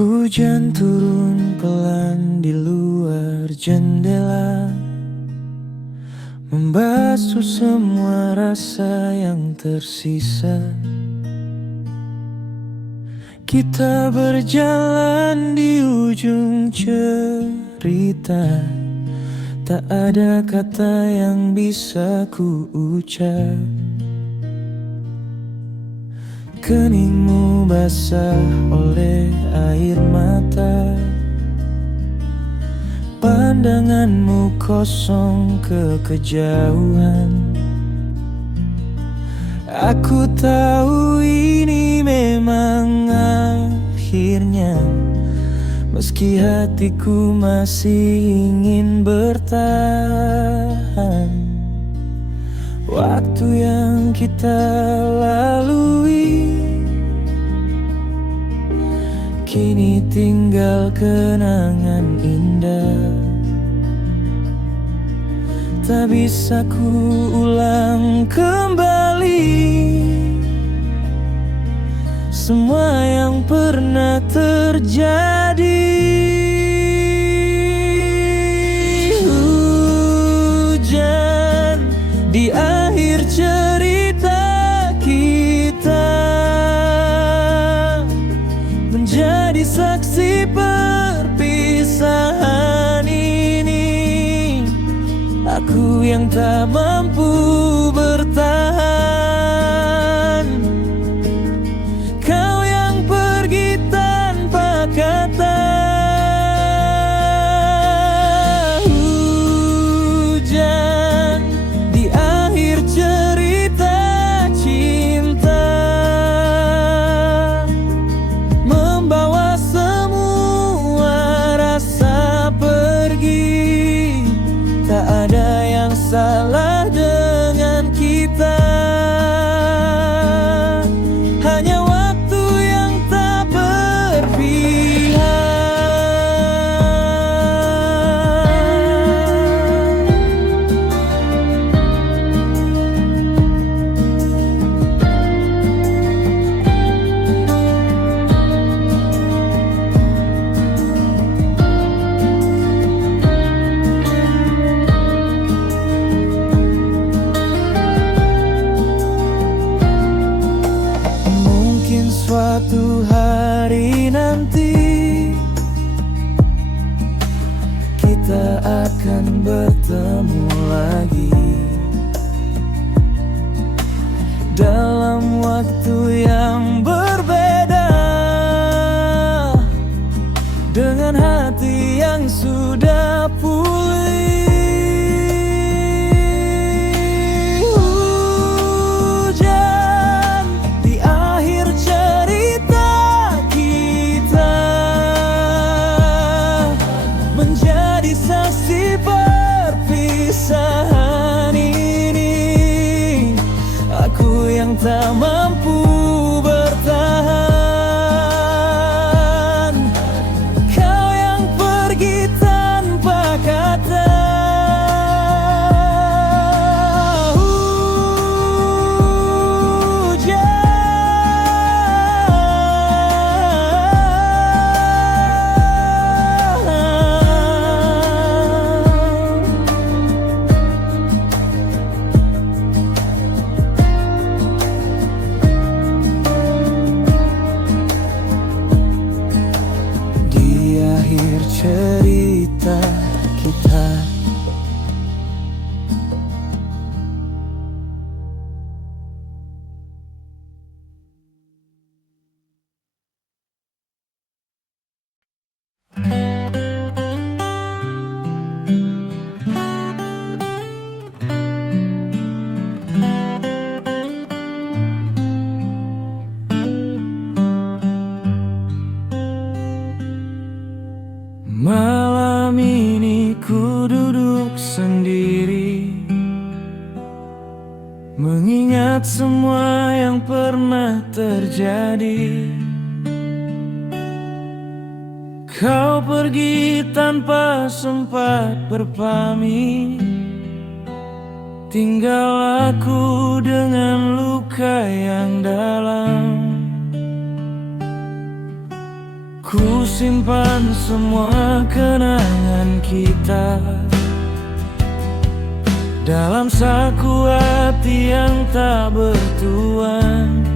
Hujan turun pelan di luar jendela, membasuh semua rasa yang tersisa. Kita berjalan di ujung cerita, tak ada kata yang bisa ku ucap. Keningmu basah oleh air mata, pandanganmu kosong ke kejauhan. Aku tahu ini memang akhirnya, meski hatiku masih ingin bertahan. Waktu yang kita lalui kini tinggal kenangan indah. Tak bisa ku ulang kembali semua yang pernah terjadi. Hujan di akhir cerita kita, menjadi saksi perpisahan ini. Aku yang tak mampu bertahan, kau yang pergi tanpa kata. Hujan di akhir cerita cinta, membawa semua rasa pergi. Tak ada yang salah dengan kita, hanya waktu yang tak berpihak. Mungkin suatu hari nanti kita akan bertemu lagi dalam waktu yang berbeda, dengan hati yang sudah pulih. Hujan di akhir cerita kita, menjadi saksi perpisahan ini. Aku yang tak mampu bertahan, kau yang pergi tanpa kata. Di akhir cerita kita, malam ini ku duduk sendiri, mengingat semua yang pernah terjadi. Kau pergi tanpa sempat berpamit, tinggal aku dengan luka yang dalam. Ku simpan semua kenangan kita dalam saku hati yang tak bertuan.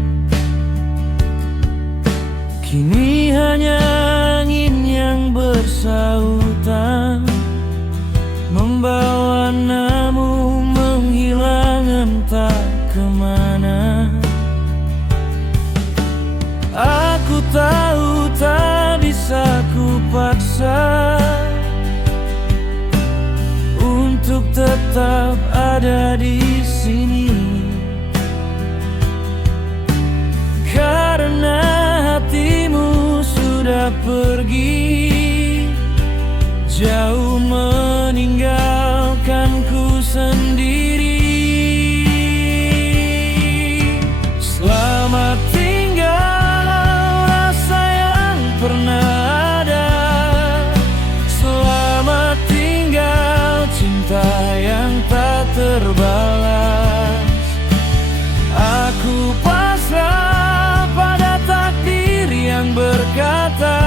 Kini hanya angin yang bersautan membawa namu menghilang entah kemana. Aku tahu tak bisa ku paksa untuk tetap ada di sini, karena hatimu sudah pergi jauh meninggalkanku sendiri. Selamat tinggal rasa yang pernah ada, selamat tinggal cinta yang tak terbalas. Aku pasrah pada takdir yang berkata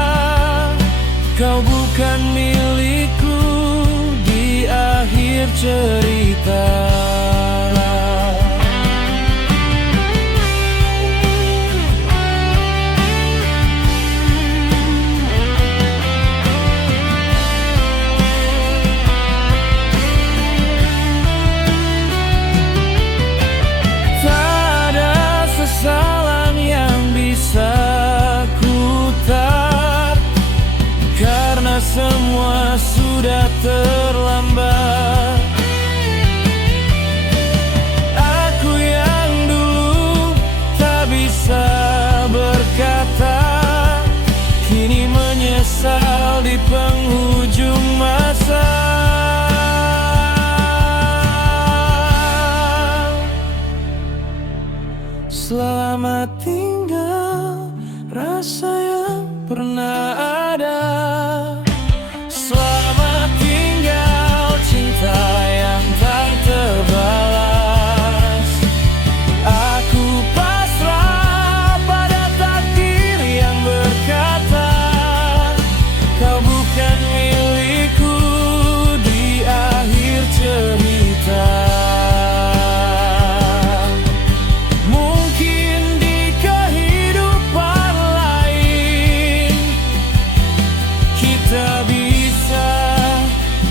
kau bukan milikku di akhir cerita. Tak ada sesalan yang bisa ku tar, karena semua sudah terlambat. Aku yang dulu tak bisa berkata, kini menyesal di penghujung masa. Selamat tinggal rasa yang pernah ada, selamat tinggal cinta yang tak terbalas. Aku pasrah pada takdir yang berkata kau bukan milikku di akhir cerita. Mungkin di kehidupan lain kita bisa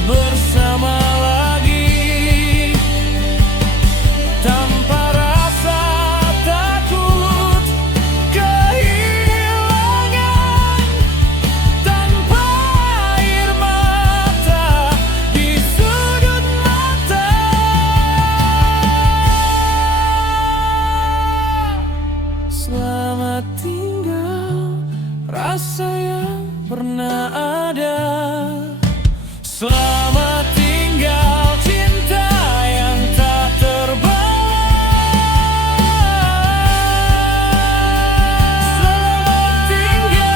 bersama lagi, tanpa rasa takut kehilangan, tanpa air mata di sudut mata. Selamat tinggal rasa yang pernah ada, selamat tinggal cinta yang tak terbalas. Selamat tinggal.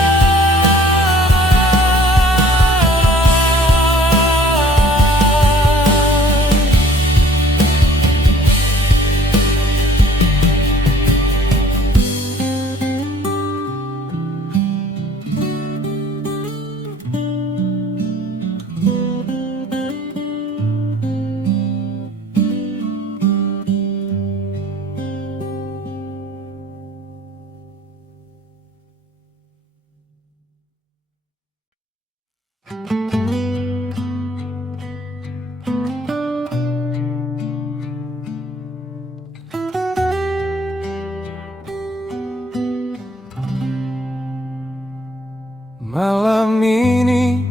Malam ini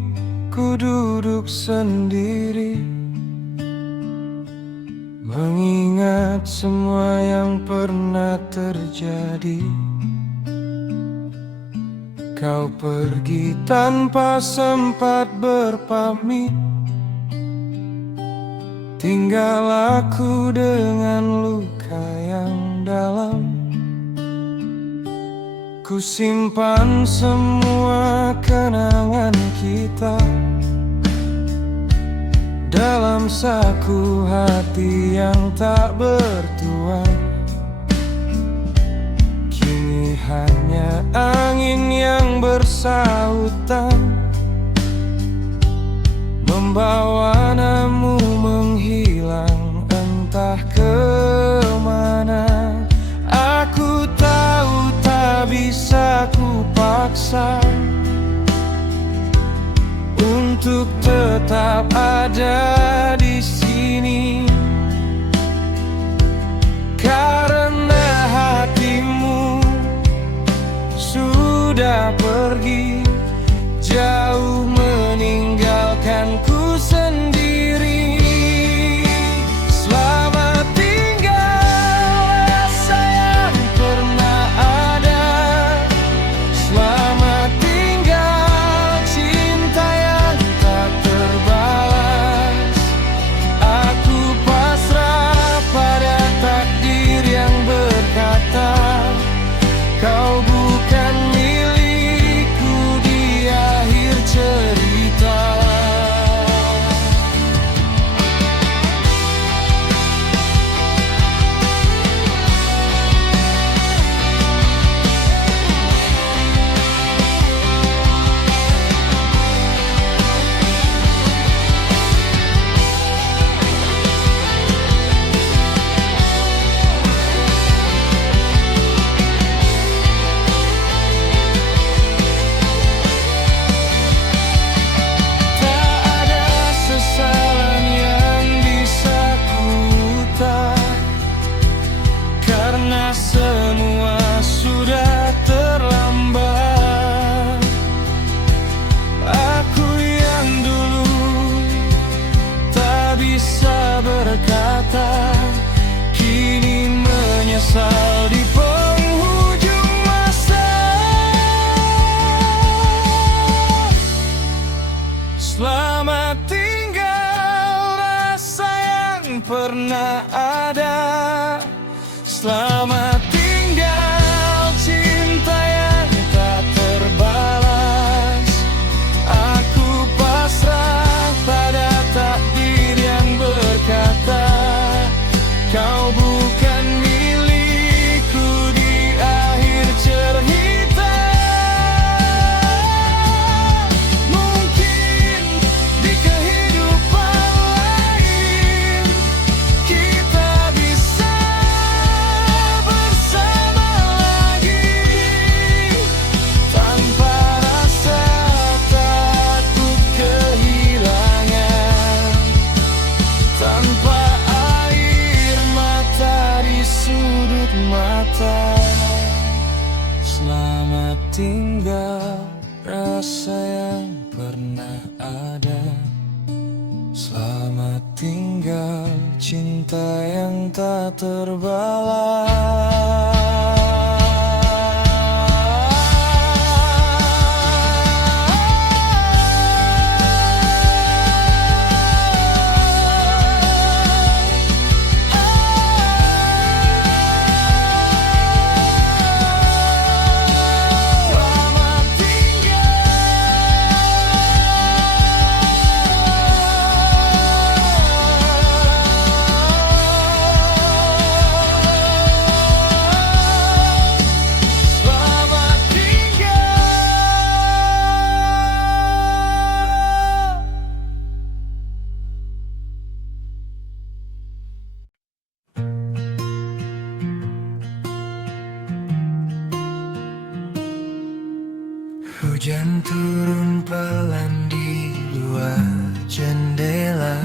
ku duduk sendiri, mengingat semua yang pernah terjadi. Kau pergi tanpa sempat berpamit, tinggal aku dengan luka yang dalam. Ku simpan semua kenangan kita dalam saku hati yang tak bertuan. Kini hanya angin yang bersautan, membawa namu menghilang entah kemana. Aku tahu tak bisa ku paksa untuk tetap ada di sini, karena hatimu sudah pergi jauh meninggalkanku sendiri. Selamat tinggal rasa yang pernah ada, selamat tinggal cinta yang tak terbalas. Aku pasrah pada takdir yang berkata kau bukan milikku di akhir cerita. Karena semua sudah terlambat. Aku yang dulu tak bisa berkata, kini menyesal di penghujung masa. Selamat tinggal rasa yang pernah ada, selamat tinggal cinta yang tak terbalas. Aku pasrah pada takdir yang berkata kau bukan milikku di akhir cerita. Mungkin di kehidupan lain kita bisa bersama lagi, tanpa rasa takut kehilangan, tanpa air mata di sudut mata. Selamat tinggal rasa yang pernah ada, selamat tinggal cinta yang tak terbalas. Hujan turun pelan di luar jendela,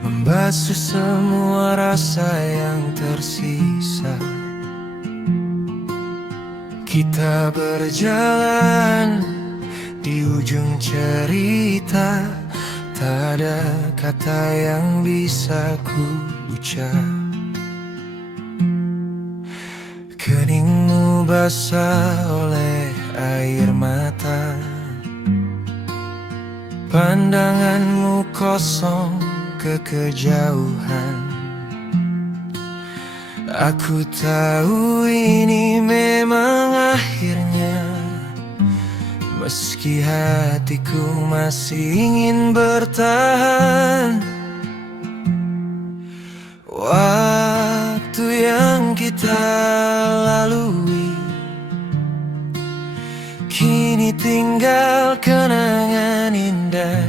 membasuh semua rasa yang tersisa. Kita berjalan di ujung cerita, tak ada kata yang bisa ku ucap. Keningmu basah oleh air mata, pandanganmu kosong ke kejauhan. Aku tahu ini memang akhirnya, meski hatiku masih ingin bertahan. Waktu yang kita lalui tinggal kenangan indah,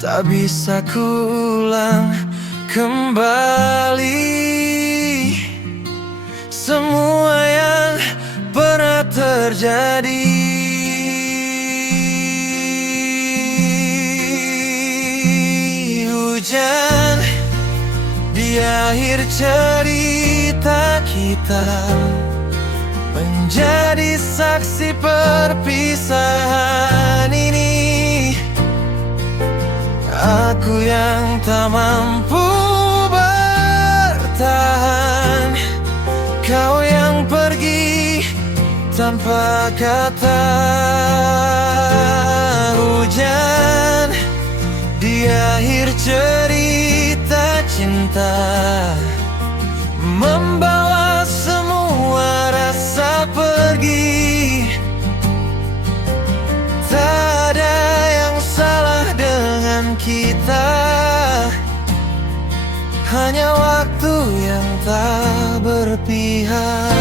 tak bisa kuulang kembali semua yang pernah terjadi. Hujan di akhir cerita kita, menjadi saksi perpisahan ini. Aku yang tak mampu bertahan, kau yang pergi tanpa kata. Hujan di akhir cerita cinta, membawa semua rasa pergi. Tak ada yang salah dengan kita, hanya waktu yang tak berpihak.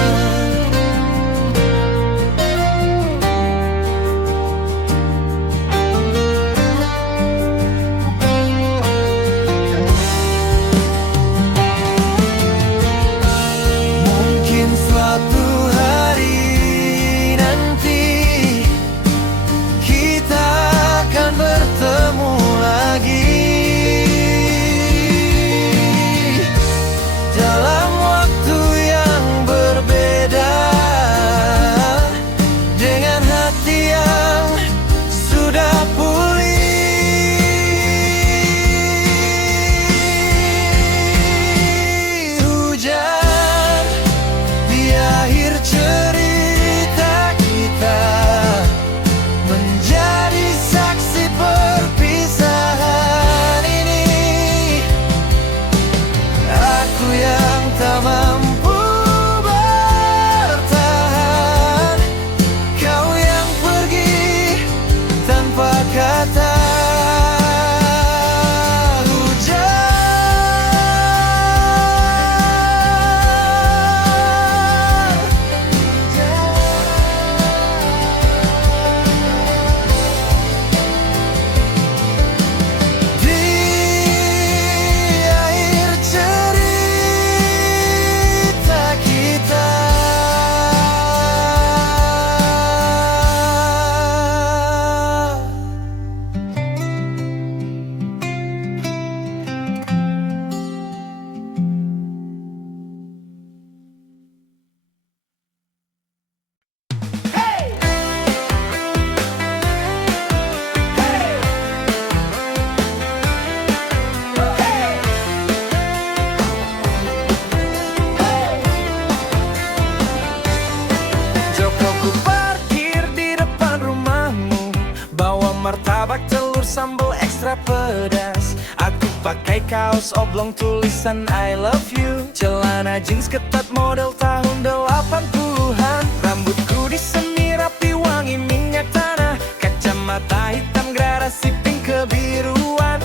Martabak, telur, sambal ekstra pedas. Aku pakai kaos oblong tulisan I love you. Celana jeans ketat model tahun 80-an. Rambutku disemi rapi wangi minyak tanah. Kacamata hitam gradasi pink kebiruan.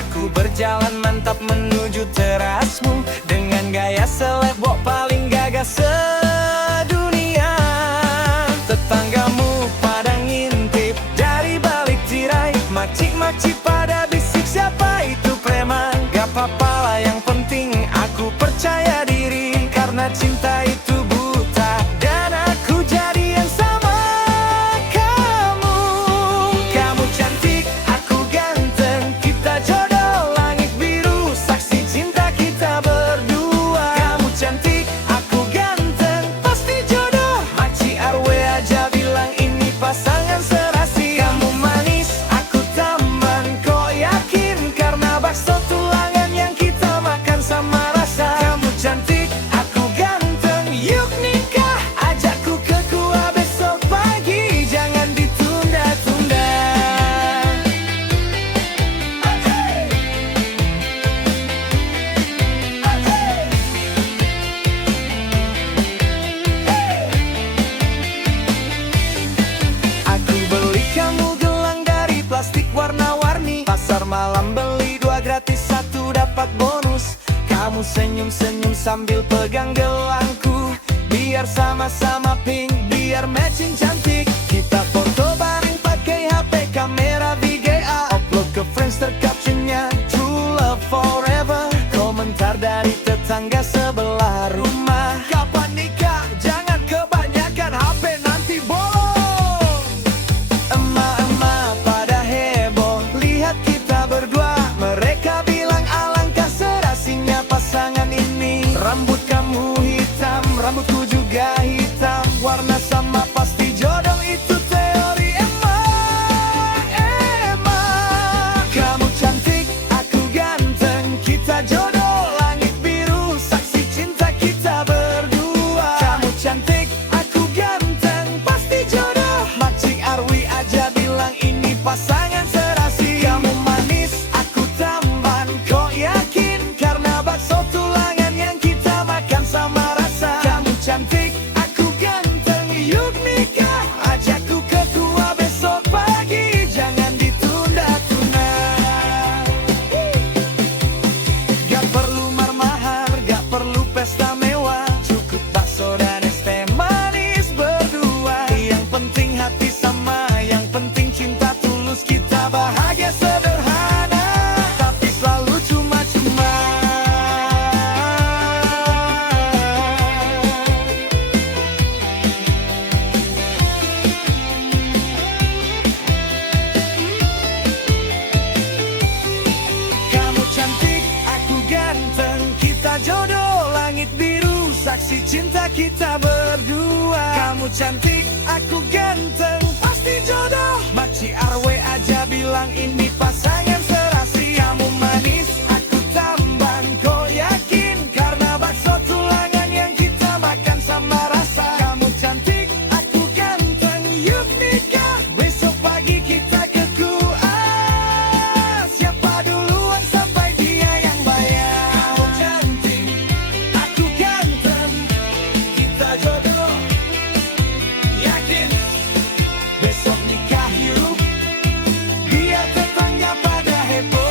Aku berjalan mantap menuju terasmu dengan gaya selebok paling gagah sedunia. Tetanggamu pada ngintip dari balik tirai, makcik-makcik pada bisik siapa itu preman. Gak apa-apa lah, yang penting aku percaya diri, karena cinta itu buta dan aku jadian sama kamu. Kamu cantik, aku ganteng, kita jodoh langit biru, saksi cinta kita berdua. Kamu cantik, aku ganteng, pasti jodoh. Makcik Arwe aja bilang ini pasangan serasi. Kamu manis, aku tampan, kok yakin? Karena bakso tulangan yang kita makan sama rasa. Kamu cantik, aku ganteng, yuk nikah. Ajakku ke gua besok pagi, jangan ditunda-tunda. Aku beli kamu gelang dari plastik warna-warni. Pasar malam beli 2 gratis 1 dapat bonus. Kamu senyum-senyum sambil pegang gelangku, biar sama-sama pink. biar matching cantik. Kita foto bareng pakai HP kamera VGA, upload ke Friendster captionnya True Love Forever. Komentar dari tetangga sebelah rumah, kapan nikah? Jangan kebanyakan HP nanti bolong. Emak-emak pada heboh lihat kita berdua. Mereka bilang alangkah serasinya pasangan ini. Rambut kamu hitam, rambutku juga hitam, warna sama pasti jodoh, itu teori emak. Kamu cantik, aku ganteng, kita jodoh, langit biru, saksi cinta kita berdua. Kamu cantik, aku ganteng, pasti jodoh, Makcik Arwi aja bilang ini pasangan serasi. Kamu manis, aku tampan, kok yakin? Karena bakso tulangan yang kita makan sama rasa. Kamu cantik, aku ganteng, yuk nikah. Ajakku ke gua besok pagi, jangan ditunda-tunda. Gak perlu mahar, gak perlu pesta mewah, cukup bakso dan es teh manis berdua. Yang penting hati sama, yang penting cinta tulus, kita bahagia sederhana, tapi selalu cuma-cuma. Kamu cantik, aku ganteng, kita jodoh, langit biru, saksi cinta kita berdua. Kamu cantik, aku ganteng, pasti jodoh, Makcik Arwe aja bilang ini pasangan serasi. Kamu manis, aku tampan, kok yakin? Karena bakso tulangan yang kita makan sama rasa. Kamu cantik, aku ganteng, yuk nikah. Besok pagi kita ke KUA, siapa duluan sampai dia yang bayar. Kamu cantik, aku ganteng, kita jodoh, yakin? Besok nikah yuk, biar tetangga pada heboh.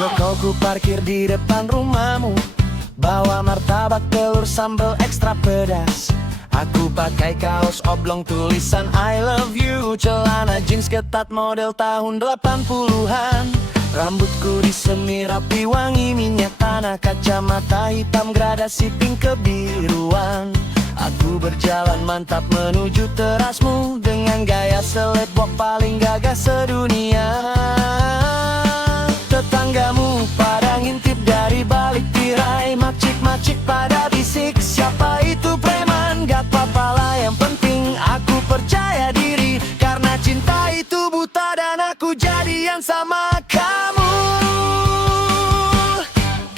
Jokoku parkir di depan rumahmu, bawa martabak, telur, sambal ekstra pedas. Aku pakai kaos oblong tulisan I love you, celana jeans ketat model tahun 80-an. Rambutku disemir rapi wangi minyak tanah, kacamata hitam gradasi pink kebiruan. Aku berjalan mantap menuju terasmu, dengan gaya selebok paling gagah sedunia. Tetanggamu pada ngintip dari balik tirai, makcik-makcik pada bisik, siapa itu preman? Gak apa-apa lah, yang penting aku percaya diri, karena cinta itu buta dan aku jadian sama kamu.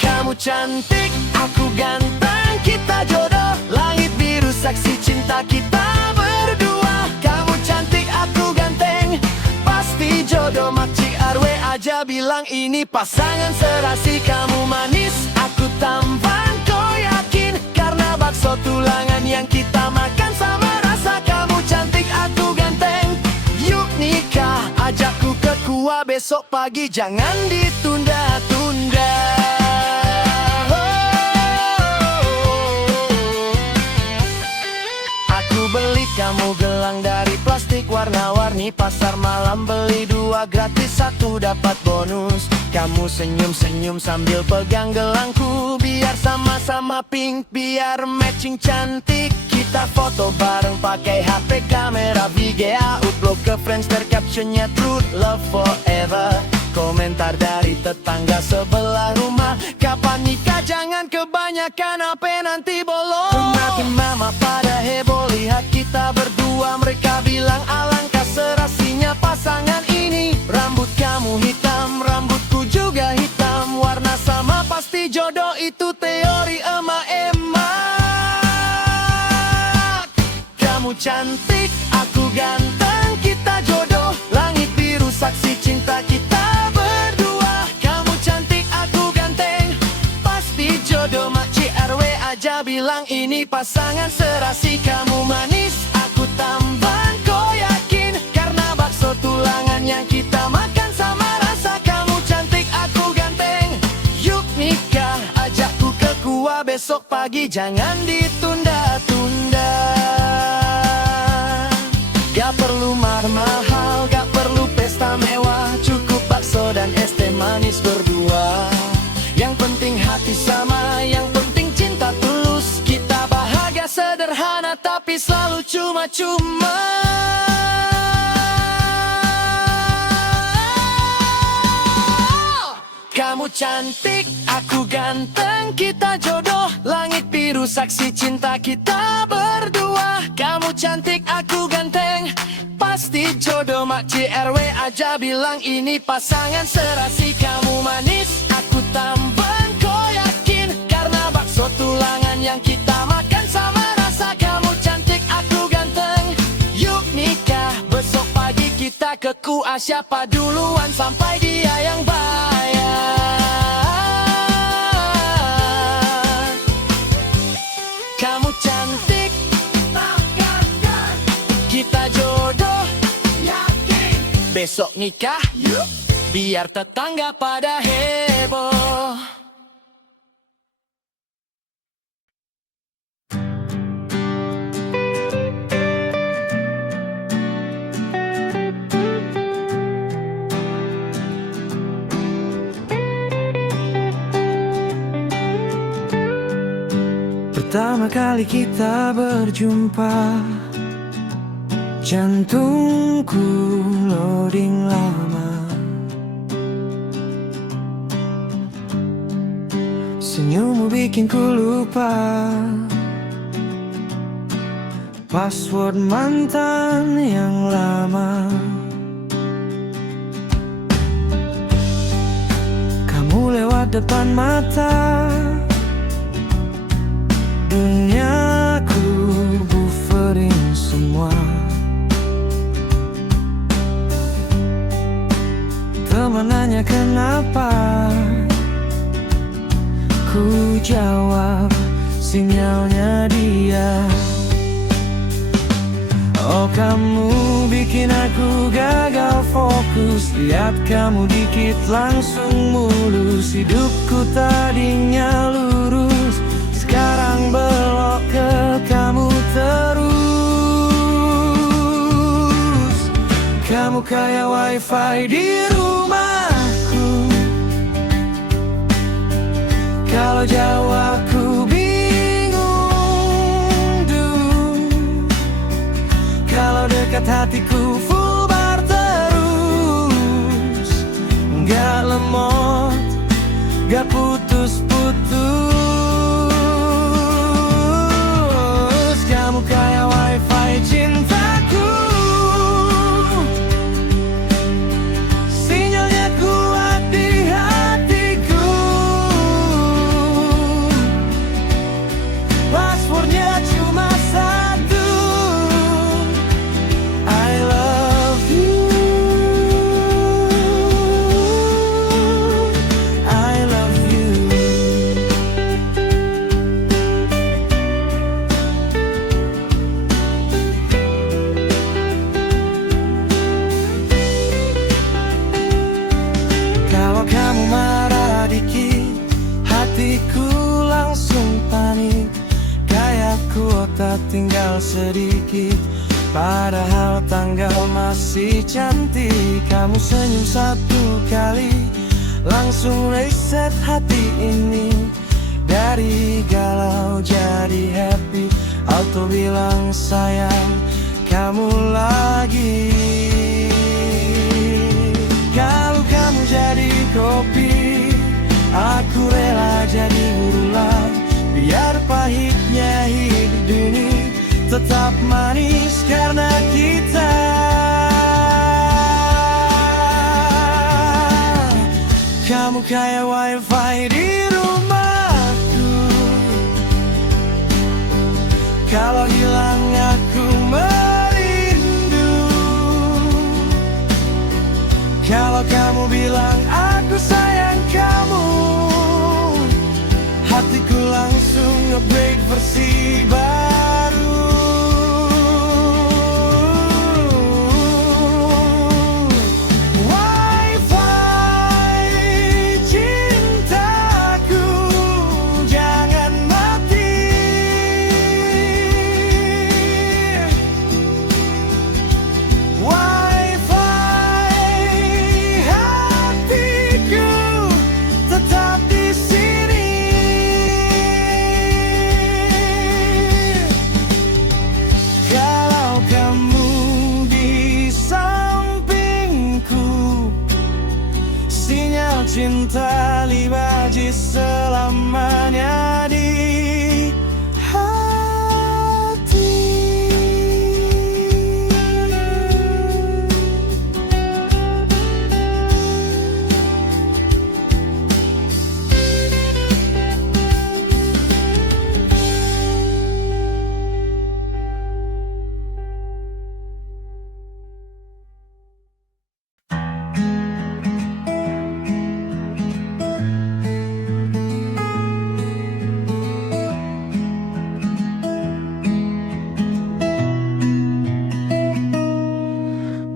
Kamu cantik, aku ganteng, kita jodoh, langit biru saksi cinta kita berdua. Kamu cantik, aku ganteng, pasti jodoh, Makcik Arwe aja bilang ini pasangan serasi. Kamu manis, aku tampan, kau yakin? Karena bakso tulangan yang kita makan sama rasa. Kamu cantik, aku ganteng, yuk nikah. Ajakku ke KUA besok pagi, jangan ditunda-tunda. Aku beli kamu gelang dari plastik warna-warni, pasar malam beli 2 gratis 1 dapat bonus. Kamu senyum-senyum sambil pegang gelangku, biar sama-sama pink, biar matching cantik. Kita foto bareng pakai HP kamera VGA, upload ke Friendster captionnya True Love Forever. Komentar dari tetangga sebelah rumah, kapan nikah? Jangan kebanyakan HP nanti bolong. Nanti mama pada heboh lihat kita berdua, mereka bilang alangkah serasinya pasangan ini. Rambut kamu hitam, rambutku juga hitam, warna sama pasti jodoh, itu teori emak-emak. Kamu cantik, aku ganteng, kita jodoh, langit biru saksi cinta kita berdua. Kamu cantik, jodoh, makcik RW aja bilang ini pasangan serasi. Kamu manis, aku tampan, kau yakin? Karena bakso tulangan yang kita makan sama rasa. Kamu cantik, aku ganteng, yuk nikah. Ajakku ke gua besok pagi, jangan ditunda-tunda. Gak perlu mahal-mahal, gak perlu pesta mewah, cukup bakso dan es teh manis berdua. Yang penting hati sama, yang penting cinta tulus. Kita bahagia sederhana tapi selalu cuma-cuma. Kamu cantik, aku ganteng, kita jodoh. Langit biru saksi cinta kita berdua. Kamu cantik, aku ganteng, pasti jodoh, makcik RW aja bilang ini pasangan serasi. Kamu manis, aku tampan, kau yakin? Karena bakso tulangan yang kita makan sama rasa. Kamu cantik, aku ganteng, yuk nikah. Besok pagi kita ke KUA, siapa duluan sampai dia yang bayar. Kamu cantik, kita jodoh, yakin? Besok nikah, yuk. Biar tetangga pada heboh. Pertama kali kita berjumpa, jantungku loading lama. Senyummu bikin ku lupa password mantan yang lama. Kamu lewat depan mata, duniaku buffering semua. Teman nanya kenapa, ku jawab sinyalnya dia. Oh kamu bikin aku gagal fokus, lihat kamu dikit langsung mulus. Hidupku tadinya lurus, sekarang belok ke kamu terus. Kamu kayak wifi di rumahku, kalau jauh aku bingung kalau dekat hatiku full bar terus. Gak lemot, gak putus-putus. Kamu kayak wifi cintaku, sinyalnya kuat di hatiku. Passwordnya cuma satu, I love you, I love you. Kalau kamu marah dikit, hatiku langsung panik. Kayak kuota tinggal sedikit, padahal tanggal masih cantik. Kamu senyum satu kali, langsung reset hati ini. Dari galau jadi happy, auto bilang sayang kamu lagi. Kalau kamu jadi kopi, aku rela jadi gula. Biar pahitnya hidup ini tetap manis karena kita. Kamu kayak wifi di rumahku, kalau hilang aku merindu. Kalau kamu bilang aku sayang kamu, hatiku langsung nge-break versi baru. Cinta libaji selamanya di hati.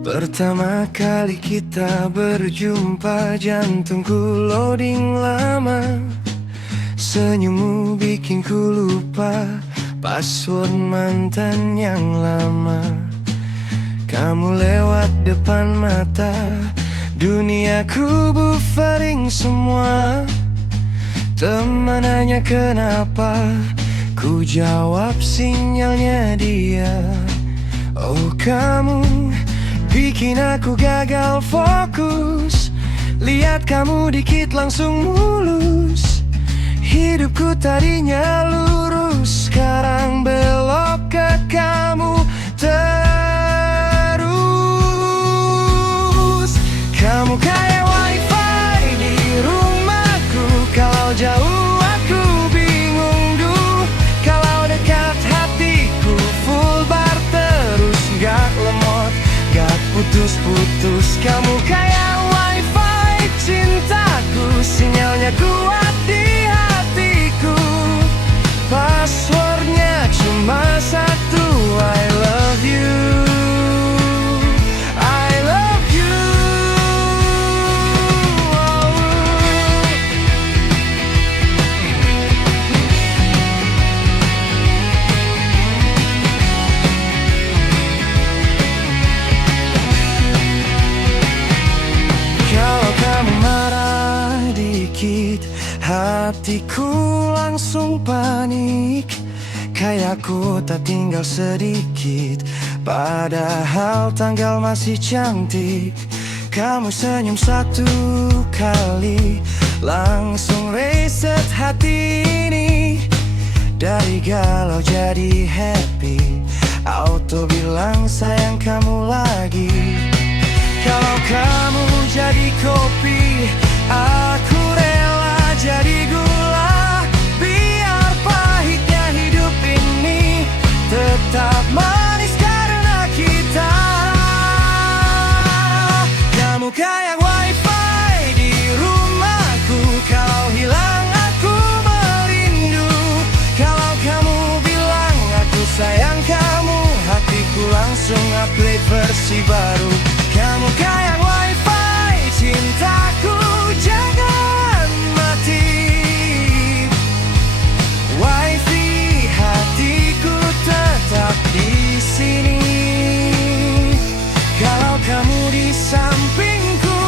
Pertama kali kita berjumpa, jantungku loading lama. Senyummu bikin ku lupa password mantan yang lama. Kamu lewat depan mata, duniaku buffering semua. Teman nanya kenapa, ku jawab sinyalnya dia. Oh kamu bikin aku gagal fokus. Lihat kamu dikit langsung mulus. Hidupku tadinya lurus, sekarang belok ke kamu terus. Kamu kayak wifi di rumahku. Kalau jauh aku bingung duh. Kalau dekat hatiku full bar terus. Gak lemot, gak putus-putus. Kamu kayak wifi cintaku. Sinyalnya kuat di hatiku. Passwordnya cuma satu, I love you, I love you. Kalau kamu marah dikit, hatiku langsung panik. Kayak ku tak tinggal sedikit, padahal tanggal masih cantik. Kamu senyum satu kali, langsung reset hati ini. Dari galau jadi happy, auto bilang sayang kamu lagi. Kalau kamu jadi kopi, aku rela jadi gula. Biar pahitnya hidup ini tetap manis karena kita. Kamu kayak wifi di rumahku. Kalau hilang aku merindu. Kalau kamu bilang aku sayang kamu, hatiku langsung upgrade versi baru. Kamu kayak wifi cintaku, jangan mati. Wifi hatiku tetap di sini. Kalau kamu di sampingku,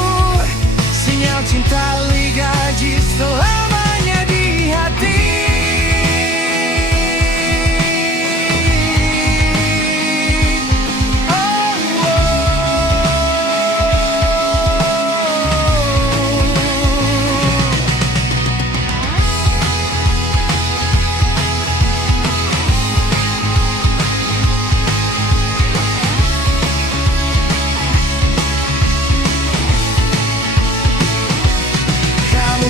sinyal cinta ligaji selamanya di hati.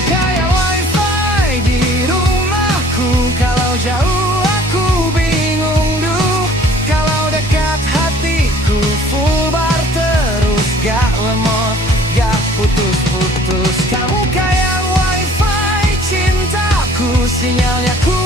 Kayak wifi di rumahku. Kalau jauh aku bingung duh. Kalau dekat hatiku full bar terus. Gak lemot, gak putus-putus. Kamu kayak wifi cintaku. Sinyalnya ku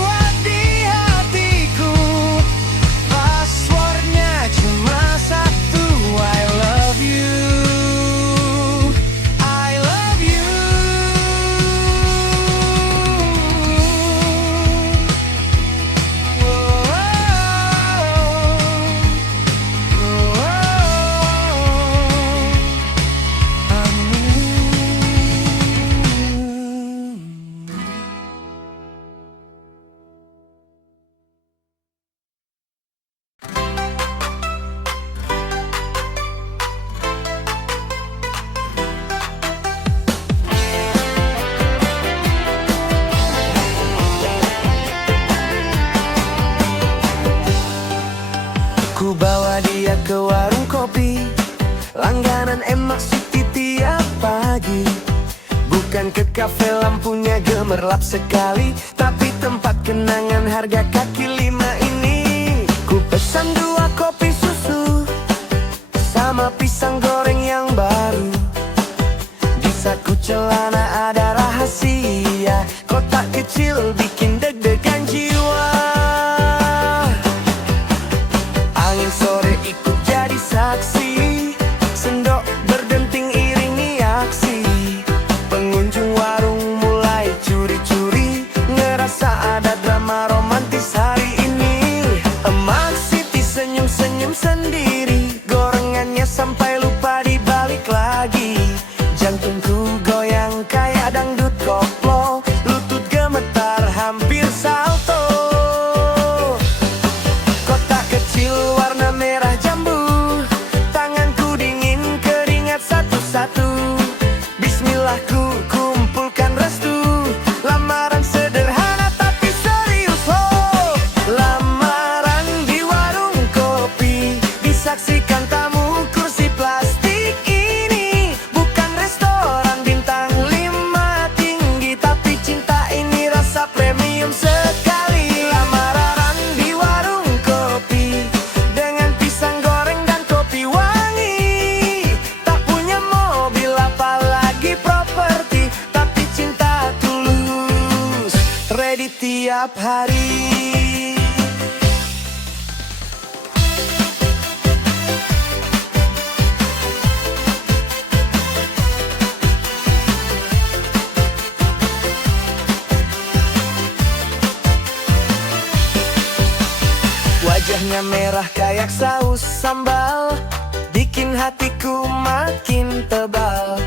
kafe lampunya gemerlap sekali, tapi tempat kenangan harga kaki 5 ini. Ku pesan 2 kopi susu sama pisang goreng yang baru. Di saku celana ada rahasia, kotak kecil bikin deg-degan jiwa. Angin sore ikut jadi saksi, sendok berdenting iringi aksi. Pengunjung warung mulai curi-curi, ngerasa ada drama romantis hari ini. Emak Siti senyum-senyum sendiri, gorengannya sampai lupa dibalik lagi. Jantungku goyang kayak dangdut koplo, lutut gemetar hampir salto. Kotak kecil warna merah jambu, tanganku dingin keringat satu-satu. Bismillah ku kumpulkan restu, lamaran sederhana tapi serius ho. Lamaran di warung kopi, disaksikan tamu kursi plastik ini. Bukan restoran bintang 5 tinggi, tapi cinta ini rasa premium sekali. Lamaran di warung kopi, dengan pisang goreng dan kopi wangi. Tak punya mobil apalagi properti, tapi cinta tulus, ready tiap hari. Wajahnya merah kayak saus sambal, bikin hatiku makin tebal.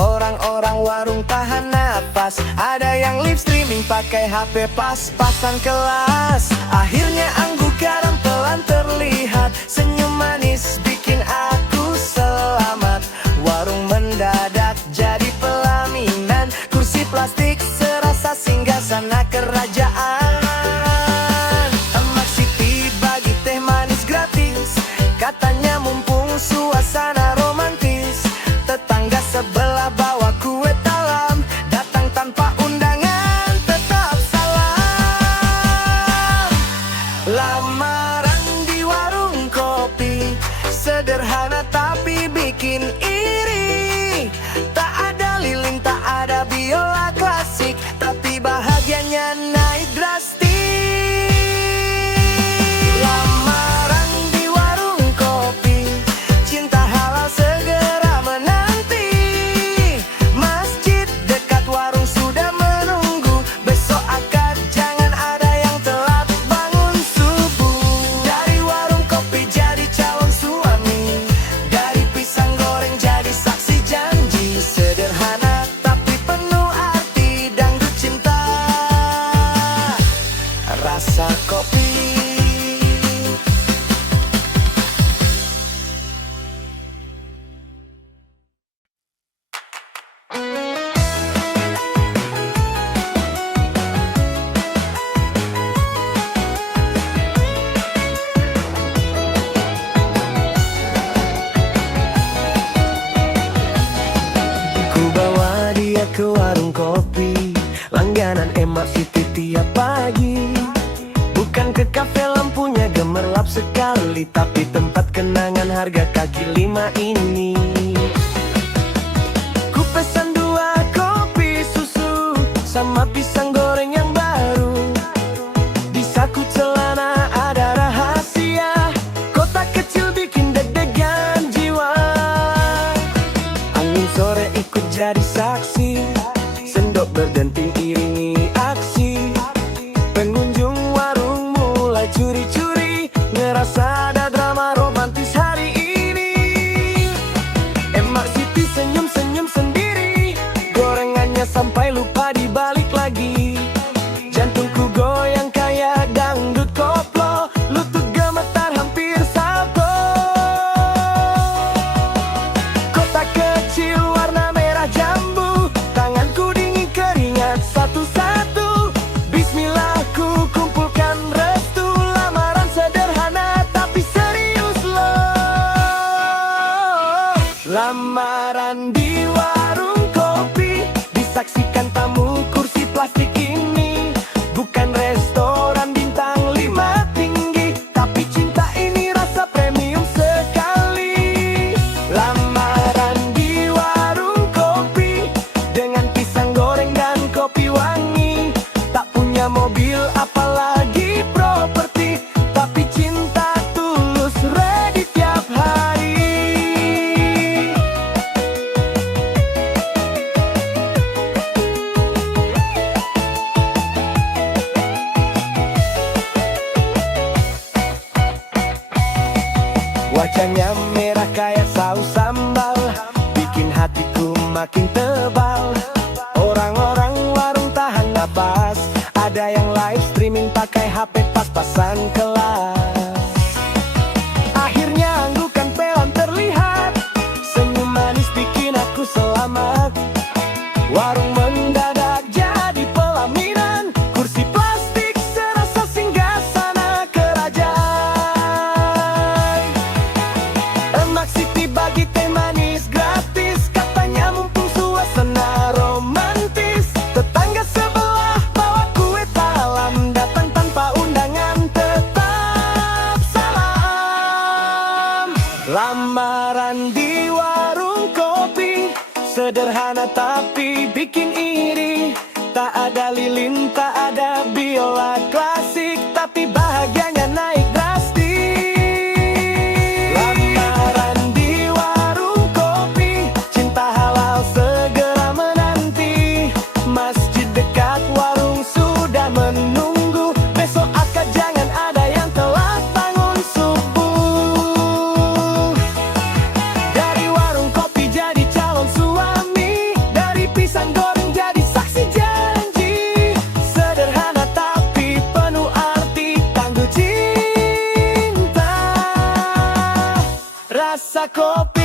Orang-orang warung tahan napas, ada yang live streaming pakai HP pas-pasan kelas. Akhirnya angguk garam pelan terlihat, senyum manis bikin aku selamat. Warung mendadak jadi pelaminan, kursi plastik serasa singgasana kerajaan. Emak Siti bagi teh manis gratis, katanya mumpung suasana romantis. Tetangga sebelah bawa kue talam, datang tanpa undangan tetap salam. Lamaran di warung kopi, sederhana tapi bikin iri. Tak ada lilin, tak ada biola klasik, tapi bahagianya naik drastis. Lamaran di warung kopi, cinta halal segera menanti. Masjid dekat warung sudah menunggu, besok akad jangan ada yang telat bangun subuh. Dari warung kopi jadi calon suami, dari pisang goreng jadi saksi janji. Sederhana tapi penuh arti, dangdut cinta, rasa kopi. Ku bawa dia ke warung kopi, langganan Emak Siti tiap pagi. Bukan ke kafe lampunya gemerlap sekali, tapi tempat kenangan harga kaki 5 ini. Ku pesan 2 kopi susu sama pisang goreng yang baru. Di saku celana ada rahasia, kotak kecil bikin deg-degan jiwa. Angin sore ikut jadi saksi, sendok berdenting iringi aksi. Pengunjung warung mulai curi-curi, ngerasa ada drama romantis hari ini. Wajahnya merah kayak saus sambal, bikin hatiku makin tebal. Orang-orang warung tahan napas, ada yang live streaming pakai HP pas-pasan kelas. Akhirnya anggukan peon terlihat, senyum manis bikin aku selamat. Warung mendadak jadi pelaminan, kursi plastik serasa singgasana kerajaan. Emak Siti bagi teh manis gratis, katanya mumpung suasana romantis. Tetangga sebelah bawa kue talam, datang tanpa undangan tetap salam. Lamaran di warung kopi, sederhana tapi bikin iri. Tak ada lilin, tak ada biola klasik, tapi bahagianya naik drastis. Lamaran di warung kopi, cinta halal segera menanti. Masjid dekat warung sudah menunggu, besok akad jangan ada yang telat bangun subuh. Dari warung kopi jadi calon suami, dari pisang goreng jadi saksi janji. Sederhana tapi penuh arti, tangguh cinta. Rasa kopi